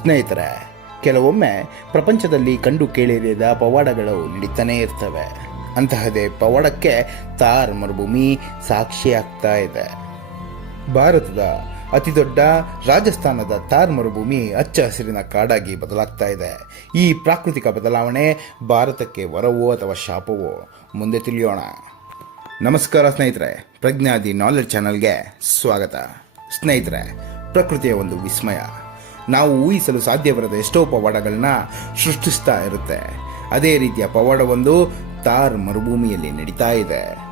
ಸ್ನೇಹಿತರೆ, ಕೆಲವೊಮ್ಮೆ ಪ್ರಪಂಚದಲ್ಲಿ ಕಂಡು ಕೇಳಿರಿದ ಪವಾಡಗಳು ನಡೀತಾನೇ ಇರ್ತವೆ. ಅಂತಹದೇ ಪವಾಡಕ್ಕೆ ತಾರ್ ಮರುಭೂಮಿ ಸಾಕ್ಷಿಯಾಗ್ತಾ ಇದೆ. ಭಾರತದ ಅತಿ ದೊಡ್ಡ ರಾಜಸ್ಥಾನದ ತಾರ್ ಮರುಭೂಮಿ ಹಚ್ಚ ಹಸಿರಿನ ಕಾಡಾಗಿ ಬದಲಾಗ್ತಾ ಇದೆ. ಈ ಪ್ರಾಕೃತಿಕ ಬದಲಾವಣೆ ಭಾರತಕ್ಕೆ ವರವೋ ಅಥವಾ ಶಾಪವೋ? ಮುಂದೆ ತಿಳಿಯೋಣ. ನಮಸ್ಕಾರ ಸ್ನೇಹಿತರೆ, ಪ್ರಜ್ಞಾದಿ ನಾಲೆಡ್ಜ್ ಚಾನಲ್ಗೆ ಸ್ವಾಗತ. ಸ್ನೇಹಿತರೆ, ಪ್ರಕೃತಿಯ ಒಂದು ವಿಸ್ಮಯ. ನಾವು ಊಹಿಸಲು ಸಾಧ್ಯವಿರದ ಎಷ್ಟೋ ಪವಾಡಗಳನ್ನ ಸೃಷ್ಟಿಸ್ತಾ ಇರುತ್ತೆ. ಅದೇ ರೀತಿಯ ಪವಾಡವೊಂದು ತಾರ್ ಮರುಭೂಮಿಯಲ್ಲಿ ನಡೀತಾ ಇದೆ.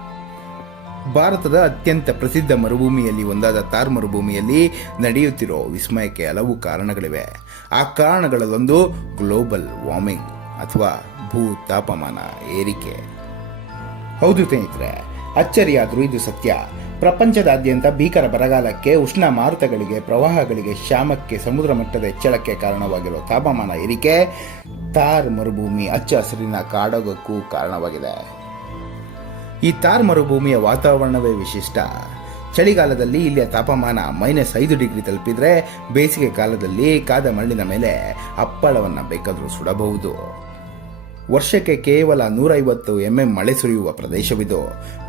ಭಾರತದ ಅತ್ಯಂತ ಪ್ರಸಿದ್ಧ ಮರುಭೂಮಿಯಲ್ಲಿ ಒಂದಾದ ತಾರ್ ಮರುಭೂಮಿಯಲ್ಲಿ ನಡೆಯುತ್ತಿರೋ ವಿಸ್ಮಯಕ್ಕೆ ಹಲವು ಕಾರಣಗಳಿವೆ. ಆ ಕಾರಣಗಳಲ್ಲೊಂದು ಗ್ಲೋಬಲ್ ವಾರ್ಮಿಂಗ್ ಅಥವಾ ಭೂ ತಾಪಮಾನ ಏರಿಕೆ. ಹೌದು ಸ್ನೇಹಿತರೆ, ಅಚ್ಚರಿಯಾದರೂ ಇದು ಸತ್ಯ. ಪ್ರಪಂಚದಾದ್ಯಂತ ಭೀಕರ ಬರಗಾಲಕ್ಕೆ ಉಷ್ಣ ಮಾರುತಗಳಿಗೆ, ಪ್ರವಾಹಗಳಿಗೆ ಶ್ಯಾಮಕ್ಕೆ ಸಮುದ್ರ ಮಟ್ಟದ ಹೆಚ್ಚಳಕ್ಕೆ ಕಾರಣವಾಗಿರುವ ತಾಪಮಾನ ಏರಿಕೆ ತಾರ್ ಮರುಭೂಮಿ ಹಚ್ಚ ಹಸಿರಿನ ಕಾಡೋಗಕ್ಕೂ ಕಾರಣವಾಗಿದೆ. ಈ ತಾರ್ ಮರುಭೂಮಿಯ ವಾತಾವರಣವೇ ವಿಶಿಷ್ಟ. ಚಳಿಗಾಲದಲ್ಲಿ ಇಲ್ಲಿಯ ತಾಪಮಾನ ಮೈನಸ್ ಐದು ಡಿಗ್ರಿ ತಲುಪಿದರೆ ಬೇಸಿಗೆ ಕಾಲದಲ್ಲಿ ಕಾದ ಮಣ್ಣಿನ ಮೇಲೆ ಅಪ್ಪಳವನ್ನು ಬೇಕಾದರೂ ಸುಡಬಹುದು. ವರ್ಷಕ್ಕೆ ಕೇವಲ ನೂರೈವತ್ತು ಎಂಎಂ ಮಳೆ ಸುರಿಯುವ ಪ್ರದೇಶವಿದು.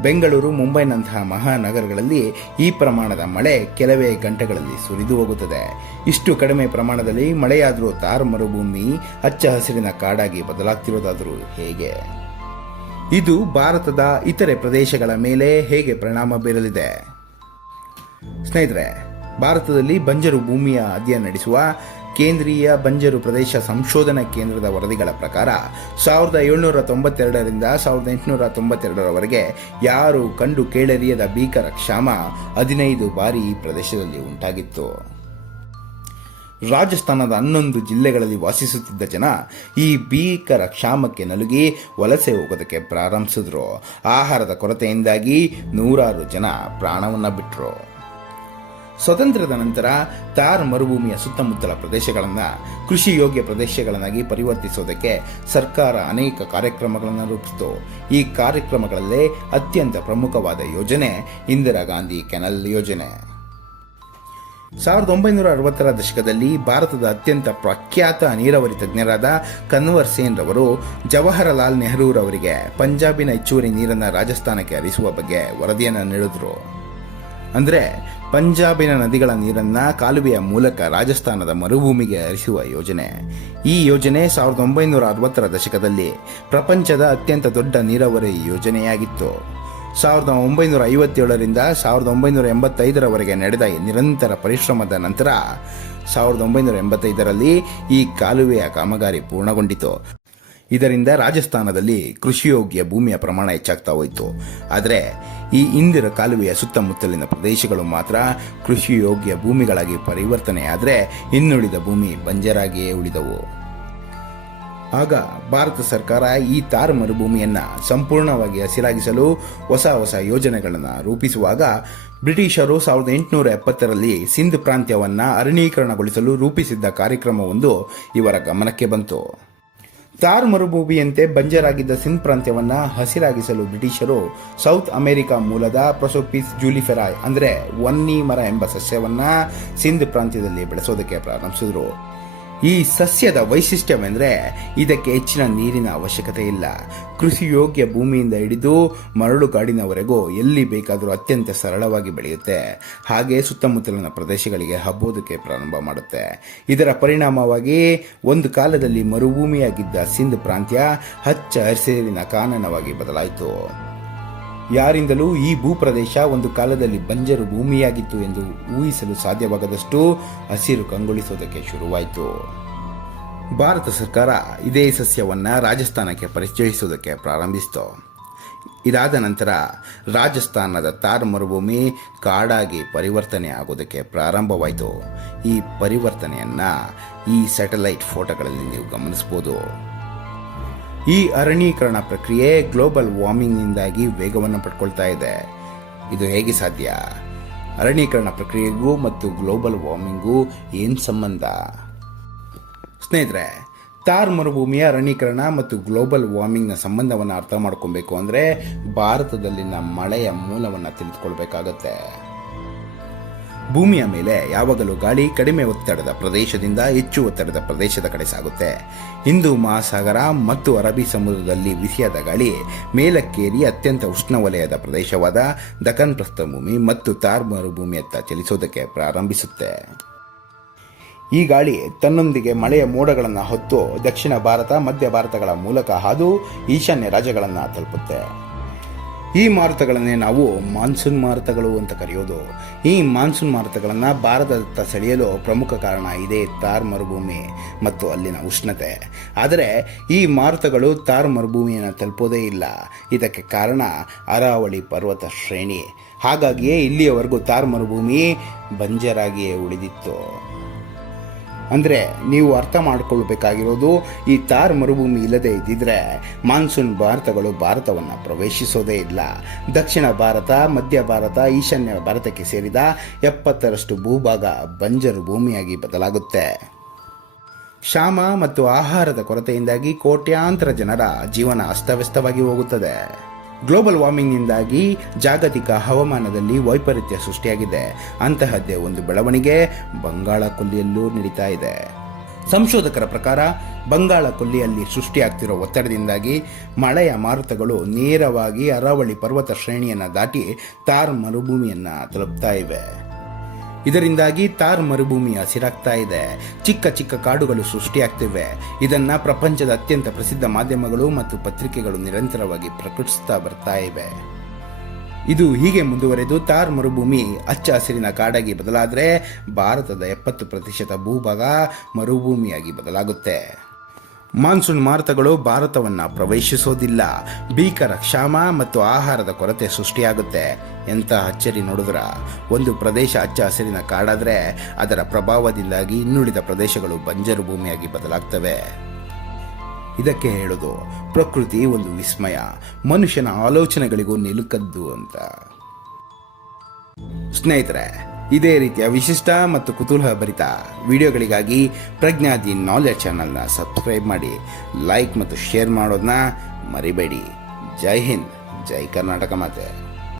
ಬೆಂಗಳೂರು, ಮುಂಬೈನಂತಹ ಮಹಾನಗರಗಳಲ್ಲಿ ಈ ಪ್ರಮಾಣದ ಮಳೆ ಕೆಲವೇ ಗಂಟೆಗಳಲ್ಲಿ ಸುರಿದು ಹೋಗುತ್ತದೆ. ಇಷ್ಟು ಕಡಿಮೆ ಪ್ರಮಾಣದಲ್ಲಿ ಮಳೆಯಾದರೂ ತಾರ್ ಮರುಭೂಮಿ ಹಚ್ಚ ಹಸಿರಿನ ಕಾಡಾಗಿ ಬದಲಾಗ್ತಿರೋದಾದರೂ ಹೇಗೆ? ಇದು ಭಾರತದ ಇತರೆ ಪ್ರದೇಶಗಳ ಮೇಲೆ ಹೇಗೆ ಪರಿಣಾಮ ಬೀರಲಿದೆ? ಸ್ನೇಹಿತರೆ, ಭಾರತದಲ್ಲಿ ಬಂಜರು ಭೂಮಿಯ ಅಧ್ಯಯನ ನಡೆಸುವ ಕೇಂದ್ರೀಯ ಬಂಜರು ಪ್ರದೇಶ ಸಂಶೋಧನಾ ಕೇಂದ್ರದ ವರದಿಗಳ ಪ್ರಕಾರ ಸಾವಿರದ ಏಳ್ನೂರ ತೊಂಬತ್ತೆರಡರಿಂದ ಸಾವಿರದ ಎಂಟುನೂರ ತೊಂಬತ್ತೆರಡರವರೆಗೆ ಯಾರು ಕಂಡು ಕೇಳರಿಯದ ಭೀಕರ ಕ್ಷಾಮ ಹದಿನೈದು ಬಾರಿ ಈ ಪ್ರದೇಶದಲ್ಲಿ ಉಂಟಾಗಿತ್ತು. ರಾಜಸ್ಥಾನದ ಹನ್ನೊಂದು ಜಿಲ್ಲೆಗಳಲ್ಲಿ ವಾಸಿಸುತ್ತಿದ್ದ ಜನ ಈ ಭೀಕರ ಕ್ಷಾಮಕ್ಕೆ ನಲುಗಿ ವಲಸೆ ಹೋಗೋದಕ್ಕೆ ಪ್ರಾರಂಭಿಸಿದ್ರು. ಆಹಾರದ ಕೊರತೆಯಿಂದಾಗಿ ನೂರಾರು ಜನ ಪ್ರಾಣವನ್ನು ಬಿಟ್ಟರು ಸ್ವತಂತ್ರದ ನಂತರ ತಾರ್ ಮರುಭೂಮಿಯ ಸುತ್ತಮುತ್ತಲ ಪ್ರದೇಶಗಳನ್ನು ಕೃಷಿ ಯೋಗ್ಯ ಪ್ರದೇಶಗಳನ್ನಾಗಿ ಪರಿವರ್ತಿಸೋದಕ್ಕೆ ಸರ್ಕಾರ ಅನೇಕ ಕಾರ್ಯಕ್ರಮಗಳನ್ನು ರೂಪಿಸಿತು. ಈ ಕಾರ್ಯಕ್ರಮಗಳಲ್ಲೇ ಅತ್ಯಂತ ಪ್ರಮುಖವಾದ ಯೋಜನೆ ಇಂದಿರಾ ಗಾಂಧಿ ಕೆನಲ್ ಯೋಜನೆ. ಸಾವಿರದ ಒಂಬೈನೂರ ಅರವತ್ತರ ದಶಕದಲ್ಲಿ ಭಾರತದ ಅತ್ಯಂತ ಪ್ರಖ್ಯಾತ ನೀರಾವರಿ ತಜ್ಞರಾದ ಕನ್ವರ್ ಸೇನ್ ರವರು ಜವಾಹರಲಾಲ್ ನೆಹರೂರವರಿಗೆ ಪಂಜಾಬಿನ ಹೆಚ್ಚುವರಿ ನೀರನ್ನು ರಾಜಸ್ಥಾನಕ್ಕೆ ಹರಿಸುವ ಬಗ್ಗೆ ವರದಿಯನ್ನು ನೀಡಿದ್ರು. ಅಂದರೆ ಪಂಜಾಬಿನ ನದಿಗಳ ನೀರನ್ನು ಕಾಲುವೆಯ ಮೂಲಕ ರಾಜಸ್ಥಾನದ ಮರುಭೂಮಿಗೆ ಹರಿಸುವ ಯೋಜನೆ. ಈ ಯೋಜನೆ ಸಾವಿರದ ಒಂಬೈನೂರ ಅರವತ್ತರ ದಶಕದಲ್ಲಿ ಪ್ರಪಂಚದ ಅತ್ಯಂತ ದೊಡ್ಡ ನೀರಾವರಿ ಯೋಜನೆಯಾಗಿತ್ತು. ಸಾವಿರದ ಒಂಬೈನೂರ ಐವತ್ತೇಳರಿಂದ ಸಾವಿರದ ಒಂಬೈನೂರ ಎಂಬತ್ತೈದರವರೆಗೆ ನಡೆದ ನಿರಂತರ ಪರಿಶ್ರಮದ ನಂತರ ಸಾವಿರದ ಒಂಬೈನೂರ ಎಂಬತ್ತೈದರಲ್ಲಿ ಈ ಕಾಲುವೆಯ ಕಾಮಗಾರಿ ಪೂರ್ಣಗೊಂಡಿತು. ಇದರಿಂದ ರಾಜಸ್ಥಾನದಲ್ಲಿ ಕೃಷಿಯೋಗ್ಯ ಭೂಮಿಯ ಪ್ರಮಾಣ ಹೆಚ್ಚಾಗ್ತಾ ಹೋಯಿತು. ಆದರೆ ಈ ಇಂದಿರ ಕಾಲುವೆಯ ಸುತ್ತಮುತ್ತಲಿನ ಪ್ರದೇಶಗಳು ಮಾತ್ರ ಕೃಷಿಯೋಗ್ಯ ಭೂಮಿಗಳಾಗಿ ಪರಿವರ್ತನೆಯಾದರೆ ಇನ್ನುಳಿದ ಭೂಮಿ ಬಂಜರಾಗಿಯೇ ಉಳಿದವು. ಆಗ ಭಾರತ ಸರ್ಕಾರ ಈ ತಾರ್ ಮರುಭೂಮಿಯನ್ನು ಸಂಪೂರ್ಣವಾಗಿ ಹಸಿರಾಗಿಸಲು ಹೊಸ ಹೊಸ ಯೋಜನೆಗಳನ್ನು ರೂಪಿಸುವಾಗ ಬ್ರಿಟಿಷರು ಸಾವಿರದ ಎಂಟುನೂರ ಎಪ್ಪತ್ತರಲ್ಲಿ ಸಿಂಧ್ ಪ್ರಾಂತ್ಯವನ್ನು ಅರಣ್ಯೀಕರಣಗೊಳಿಸಲು ರೂಪಿಸಿದ್ದ ಕಾರ್ಯಕ್ರಮವೊಂದು ಇವರ ಗಮನಕ್ಕೆ ಬಂತು. ತಾರ್ ಮರುಭೂಮಿಯಂತೆ ಬಂಜರಾಗಿದ್ದ ಸಿಂಧ್ ಪ್ರಾಂತ್ಯವನ್ನ ಹಸಿರಾಗಿಸಲು ಬ್ರಿಟಿಷರು ಸೌತ್ ಅಮೆರಿಕಾ ಮೂಲದ ಪ್ರೊಸೋಪಿಸ್ ಜೂಲಿಫೆರಾಯ್ ಅಂದರೆ ವನ್ನಿ ಮರ ಎಂಬ ಸಸ್ಯವನ್ನು ಸಿಂಧ್ ಪ್ರಾಂತ್ಯದಲ್ಲಿ ಬೆಳೆಸೋದಕ್ಕೆ ಪ್ರಾರಂಭಿಸಿದ್ರು. ಈ ಸಸ್ಯದ ವೈಶಿಷ್ಟ್ಯವೆಂದರೆ ಇದಕ್ಕೆ ಹೆಚ್ಚಿನ ನೀರಿನ ಅವಶ್ಯಕತೆ ಇಲ್ಲ. ಕೃಷಿ ಯೋಗ್ಯ ಭೂಮಿಯಿಂದ ಹಿಡಿದು ಮರಳುಗಾಡಿನವರೆಗೂ ಎಲ್ಲಿ ಬೇಕಾದರೂ ಅತ್ಯಂತ ಸರಳವಾಗಿ ಬೆಳೆಯುತ್ತೆ. ಹಾಗೆ ಸುತ್ತಮುತ್ತಲಿನ ಪ್ರದೇಶಗಳಿಗೆ ಹಬ್ಬೋದಕ್ಕೆ ಪ್ರಾರಂಭ ಮಾಡುತ್ತೆ. ಇದರ ಪರಿಣಾಮವಾಗಿ ಒಂದು ಕಾಲದಲ್ಲಿ ಮರುಭೂಮಿಯಾಗಿದ್ದ ಸಿಂಧ್ ಪ್ರಾಂತ್ಯ ಹಚ್ಚ ಹಸಿರಿನ ಕಾನನವಾಗಿ ಬದಲಾಯಿತು. ಯಾರಿಂದಲೂ ಈ ಭೂಪ್ರದೇಶ ಒಂದು ಕಾಲದಲ್ಲಿ ಬಂಜರು ಭೂಮಿಯಾಗಿತ್ತು ಎಂದು ಊಹಿಸಲು ಸಾಧ್ಯವಾಗದಷ್ಟು ಹಸಿರು ಕಂಗೊಳಿಸೋದಕ್ಕೆ ಶುರುವಾಯಿತು. ಭಾರತ ಸರ್ಕಾರ ಇದೇ ಸಸ್ಯವನ್ನು ರಾಜಸ್ಥಾನಕ್ಕೆ ಪರಿಚಯಿಸುವುದಕ್ಕೆ ಪ್ರಾರಂಭಿಸಿತು. ಇದಾದ ನಂತರ ರಾಜಸ್ಥಾನದ ತಾರ್ ಮರುಭೂಮಿ ಕಾಡಾಗಿ ಪರಿವರ್ತನೆ ಆಗೋದಕ್ಕೆ ಪ್ರಾರಂಭವಾಯಿತು. ಈ ಪರಿವರ್ತನೆಯನ್ನು ಈ ಸ್ಯಾಟಲೈಟ್ ಫೋಟೋಗಳಲ್ಲಿ ನೀವು ಗಮನಿಸಬಹುದು. ಈ ಅರಣ್ಯೀಕರಣ ಪ್ರಕ್ರಿಯೆ ಗ್ಲೋಬಲ್ ವಾರ್ಮಿಂಗ್ನಿಂದಾಗಿ ವೇಗವನ್ನು ಪಡ್ಕೊಳ್ತಾ ಇದೆ. ಇದು ಹೇಗೆ ಸಾಧ್ಯ? ಅರಣ್ಯೀಕರಣ ಪ್ರಕ್ರಿಯೆಗೂ ಮತ್ತು ಗ್ಲೋಬಲ್ ವಾರ್ಮಿಂಗೂ ಏನು ಸಂಬಂಧ? ಸ್ನೇಹಿತರೆ ಥಾರ್ ಮರುಭೂಮಿಯ ಅರಣ್ಯೀಕರಣ ಮತ್ತು ಗ್ಲೋಬಲ್ ವಾರ್ಮಿಂಗ್ನ ಸಂಬಂಧವನ್ನು ಅರ್ಥ ಮಾಡ್ಕೊಬೇಕು ಅಂದರೆ ಭಾರತದಲ್ಲಿನ ಮಳೆಯ ಮೂಲವನ್ನು ತಿಳಿದುಕೊಳ್ಬೇಕಾಗತ್ತೆ. ಭೂಮಿಯ ಮೇಲೆ ಯಾವಾಗಲೂ ಗಾಳಿ ಕಡಿಮೆ ಒತ್ತಡದ ಪ್ರದೇಶದಿಂದ ಹೆಚ್ಚು ಒತ್ತಡದ ಪ್ರದೇಶದ ಕಡೆ ಸಾಗುತ್ತೆ. ಹಿಂದೂ ಮಹಾಸಾಗರ ಮತ್ತು ಅರಬ್ಬಿ ಸಮುದ್ರದಲ್ಲಿ ಬಿಸಿಯಾದ ಗಾಳಿ ಮೇಲಕ್ಕೇರಿ ಅತ್ಯಂತ ಉಷ್ಣವಲಯದ ಪ್ರದೇಶವಾದ ದಖನ್ ಪ್ರಸ್ಥಭೂಮಿ ಮತ್ತು ತಾರ್ ಮರುಭೂಮಿಯತ್ತ ಚಲಿಸೋದಕ್ಕೆ ಪ್ರಾರಂಭಿಸುತ್ತೆ. ಈ ಗಾಳಿ ತನ್ನೊಂದಿಗೆ ಮಳೆಯ ಮೋಡಗಳನ್ನು ಹೊತ್ತು ದಕ್ಷಿಣ ಭಾರತ, ಮಧ್ಯ ಭಾರತಗಳ ಮೂಲಕ ಹಾದು ಈಶಾನ್ಯ ರಾಜ್ಯಗಳನ್ನು ತಲುಪುತ್ತೆ. ಈ ಮಾರುತಗಳನ್ನೇ ನಾವು ಮಾನ್ಸೂನ್ ಮಾರುತಗಳು ಅಂತ ಕರೆಯೋದು. ಈ ಮಾನ್ಸೂನ್ ಮಾರುತಗಳನ್ನು ಭಾರತದತ್ತ ಸೆಳೆಯಲು ಪ್ರಮುಖ ಕಾರಣ ಇದೇ ತಾರ್ ಮರುಭೂಮಿ ಮತ್ತು ಅಲ್ಲಿನ ಉಷ್ಣತೆ. ಆದರೆ ಈ ಮಾರುತಗಳು ತಾರ್ ಮರುಭೂಮಿಯನ್ನು ತಲುಪೋದೇ ಇಲ್ಲ. ಇದಕ್ಕೆ ಕಾರಣ ಅರಾವಳಿ ಪರ್ವತ ಶ್ರೇಣಿ. ಹಾಗಾಗಿಯೇ ಇಲ್ಲಿಯವರೆಗೂ ತಾರ್ ಮರುಭೂಮಿ ಬಂಜರಾಗಿಯೇ ಉಳಿದಿತ್ತು. ಅಂದರೆ ನೀವು ಅರ್ಥ ಮಾಡಿಕೊಳ್ಬೇಕಾಗಿರೋದು ಈ ತಾರ್ ಮರುಭೂಮಿ ಇಲ್ಲದೆ ಇದ್ದಿದ್ರೆ ಮಾನ್ಸೂನ್ ಭಾರತಗಳು ಭಾರತವನ್ನು ಪ್ರವೇಶಿಸೋದೇ ಇಲ್ಲ. ದಕ್ಷಿಣ ಭಾರತ, ಮಧ್ಯ ಭಾರತ, ಈಶಾನ್ಯ ಭಾರತಕ್ಕೆ ಸೇರಿದ ಎಪ್ಪತ್ತರಷ್ಟು ಭೂಭಾಗ ಬಂಜರು ಭೂಮಿಯಾಗಿ ಬದಲಾಗುತ್ತೆ. ಕ್ಷಾಮ ಮತ್ತು ಆಹಾರದ ಕೊರತೆಯಿಂದಾಗಿ ಕೋಟ್ಯಾಂತರ ಜನರ ಜೀವನ ಅಸ್ತವ್ಯಸ್ತವಾಗಿ ಹೋಗುತ್ತದೆ. ಗ್ಲೋಬಲ್ ವಾರ್ಮಿಂಗ್ನಿಂದಾಗಿ ಜಾಗತಿಕ ಹವಾಮಾನದಲ್ಲಿ ವೈಪರೀತ್ಯ ಸೃಷ್ಟಿಯಾಗಿದೆ. ಅಂತಹದ್ದೇ ಒಂದು ಬೆಳವಣಿಗೆ ಬಂಗಾಳ ಕೊಲ್ಲಿಯಲ್ಲೂ ನಡೀತಾ ಇದೆ. ಸಂಶೋಧಕರ ಪ್ರಕಾರ, ಬಂಗಾಳ ಕೊಲ್ಲಿಯಲ್ಲಿ ಸೃಷ್ಟಿಯಾಗ್ತಿರೋ ಒತ್ತಡದಿಂದಾಗಿ ಮಳೆಯ ಮಾರುತಗಳು ನೇರವಾಗಿ ಅರಾವಳಿ ಪರ್ವತ ಶ್ರೇಣಿಯನ್ನು ದಾಟಿ ತಾರ್ ಮರುಭೂಮಿಯನ್ನು ತಲುಪ್ತಾ ಇವೆ. ಇದರಿಂದಾಗಿ ತಾರ್ ಮರುಭೂಮಿ ಹಸಿರಾಗ್ತಾ ಇದೆ. ಚಿಕ್ಕ ಚಿಕ್ಕ ಕಾಡುಗಳು ಸೃಷ್ಟಿಯಾಗ್ತಿವೆ. ಇದನ್ನ ಪ್ರಪಂಚದ ಅತ್ಯಂತ ಪ್ರಸಿದ್ಧ ಮಾಧ್ಯಮಗಳು ಮತ್ತು ಪತ್ರಿಕೆಗಳು ನಿರಂತರವಾಗಿ ಪ್ರಕಟಿಸ್ತಾ ಬರ್ತಾ ಇವೆ. ಇದು ಹೀಗೆ ಮುಂದುವರೆದು ತಾರ್ ಮರುಭೂಮಿ ಹಚ್ಚ ಹಸಿರಿನ ಕಾಡಾಗಿ ಬದಲಾದರೆ ಭಾರತದ ಎಪ್ಪತ್ತು ಪ್ರತಿಶತ ಭೂಭಾಗ ಮರುಭೂಮಿಯಾಗಿ ಬದಲಾಗುತ್ತೆ. ಮಾನ್ಸೂನ್ ಮಾರುತಗಳು ಭಾರತವನ್ನು ಪ್ರವೇಶಿಸೋದಿಲ್ಲ. ಭೀಕರ ಕ್ಷಾಮ ಮತ್ತು ಆಹಾರದ ಕೊರತೆ ಸೃಷ್ಟಿಯಾಗುತ್ತೆ. ಎಂಥ ಅಚ್ಚರಿ ನೋಡಿದ್ರ? ಒಂದು ಪ್ರದೇಶ ಹಚ್ಚ ಹಸಿರಿನ ಕಾಡಾದರೆ ಅದರ ಪ್ರಭಾವದಿಂದಾಗಿ ಇನ್ನುಳಿದ ಪ್ರದೇಶಗಳು ಬಂಜರು ಭೂಮಿಯಾಗಿ ಬದಲಾಗ್ತವೆ. ಇದಕ್ಕೆ ಹೇಳೋದು, ಪ್ರಕೃತಿ ಒಂದು ವಿಸ್ಮಯ, ಮನುಷ್ಯನ ಆಲೋಚನೆಗಳಿಗೂ ನಿಲುಕದ್ದು ಅಂತ. ಸ್ನೇಹಿತರೆ ಇದೇ ರೀತಿಯ ವಿಶಿಷ್ಟ ಮತ್ತು ಕುತೂಹಲಭರಿತ ವಿಡಿಯೋಗಳಿಗಾಗಿ ಪ್ರಜ್ಞಾ ದಿ ನಾಲೆಜ್ ಚಾನಲ್ನ ಸಬ್ಸ್ಕ್ರೈಬ್ ಮಾಡಿ ಲೈಕ್ ಮತ್ತು ಶೇರ್ ಮಾಡೋದನ್ನ ಮರಿಬೇಡಿ. ಜೈ ಹಿಂದ್, ಜೈ ಕರ್ನಾಟಕ ಮಾತೆ.